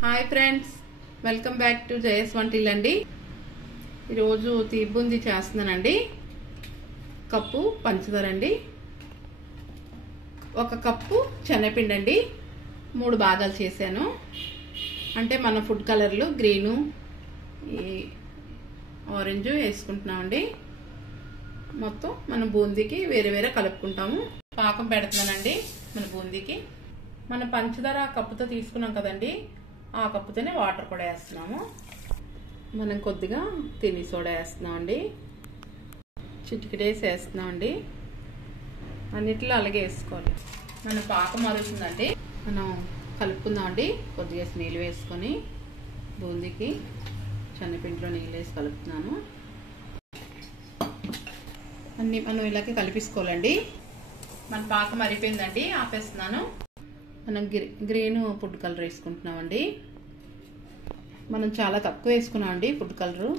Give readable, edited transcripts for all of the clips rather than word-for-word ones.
Hi friends, welcome back to Jaya స్వంటిల్లు అండి. ఈరోజు తీపి బూందీ చేస్తున్నానండి. కప్పు పంచదార అండి, 1 కప్పు శనగపిండి అండి. 3 భాగాలు చేశాను. అంటే మన ఫుడ్ కలర్లు గ్రీను, ఈ ఆరెంజ్ వేసుకుంటున్నామండి. మొత్తం మన బూందీకి వేరే వేరే కలుపుకుంటాము. పాకం పెడుతున్నానండి మన బూందీకి. మన పంచదార కప్పుతో తీసుకున్నాం కదండి, ఆ కప్పుతోనే వాటర్ కూడా వేస్తున్నాము. మనం కొద్దిగా తిని సోడా వేస్తున్నామండి, చిటికెడేసి వేస్తున్నామండి. అన్నిట్లో అలాగే వేసుకోవాలి. మన పాకం మరుగుతుందండి, మనం కలుపుకుందామండి. కొద్దిగా నీళ్ళు వేసుకొని బూందీకి శనగపిండిలో నీళ్ళు వేసి కలుపుతున్నాను. అన్నీ మనం ఇలాగే కలిపేసుకోవాలండి. మన పాకం మరిపోయిందండి, ఆపేస్తున్నాను. మనం గ్రీన్ ఫుడ్ కలర్ వేసుకుంటున్నామండి. మనం చాలా తక్కువ వేసుకున్నామండి ఫుడ్ కలరు.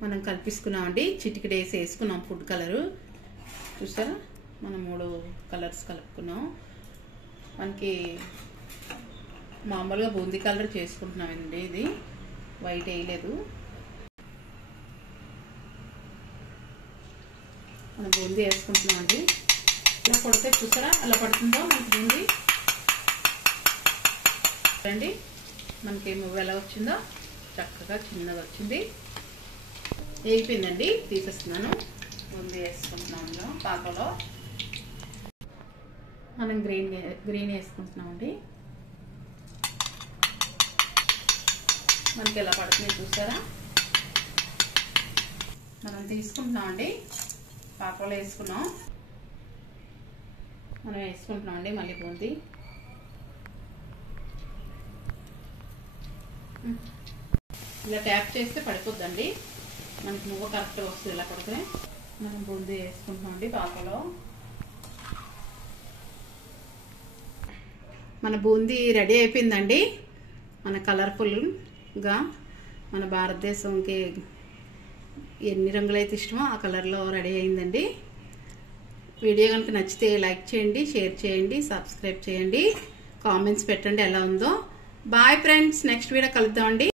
మనం కలిపిసుకున్నామండి, చిటికెడు వేసుకున్నాం ఫుడ్ కలరు. చూసారా, మనం 3 కలర్స్ కలుపుకున్నాం. మనకి మామూలుగా బూందీ కలర్ చేసుకుంటున్నామండి. ఇది వైట్ వేయలేదు. మనం బూందీ వేసుకుంటున్నామండి. ఇలా కొడితే చూసారా అలా పడుతుందో మనకి బూందీ అండి. మనకి మువ్వ ఎలా వచ్చిందో చక్కగా చిన్నగా వచ్చింది. వేగిపోయిందండి, తీసేస్తున్నాను. బూందీ వేసుకుంటున్నాము పాకంలో. మనం గ్రీన్ వేసుకుంటున్నామండి. మనకి ఎలా పడుతుంది చూసారా. మనం తీసుకుంటున్నామండి, పాకంలో వేసుకున్నాం. మనం వేసుకుంటున్నామండి మళ్ళీ బూందీ. ఇలా ట్యాప్ చేస్తే పడిపోద్దండి, మనకి మువ్వ కరెక్ట్గా వస్తుంది. ఇలా పడితే మనం బూందీ వేసుకుంటున్నామండి పాకంలో. మన బూందీ రెడీ అయిపోయిందండి. మన కలర్ఫుల్గా మన భారతదేశంకి ఎన్ని రంగులైతే ఇష్టమో ఆ కలర్లో రెడీ అయిందండి. వీడియో కనుక నచ్చితే లైక్ చేయండి, షేర్ చేయండి, సబ్స్క్రైబ్ చేయండి, కామెంట్స్ పెట్టండి ఎలా ఉందో. బాయ్ ఫ్రెండ్స్, నెక్స్ట్ వీడియో కలుద్దామండి.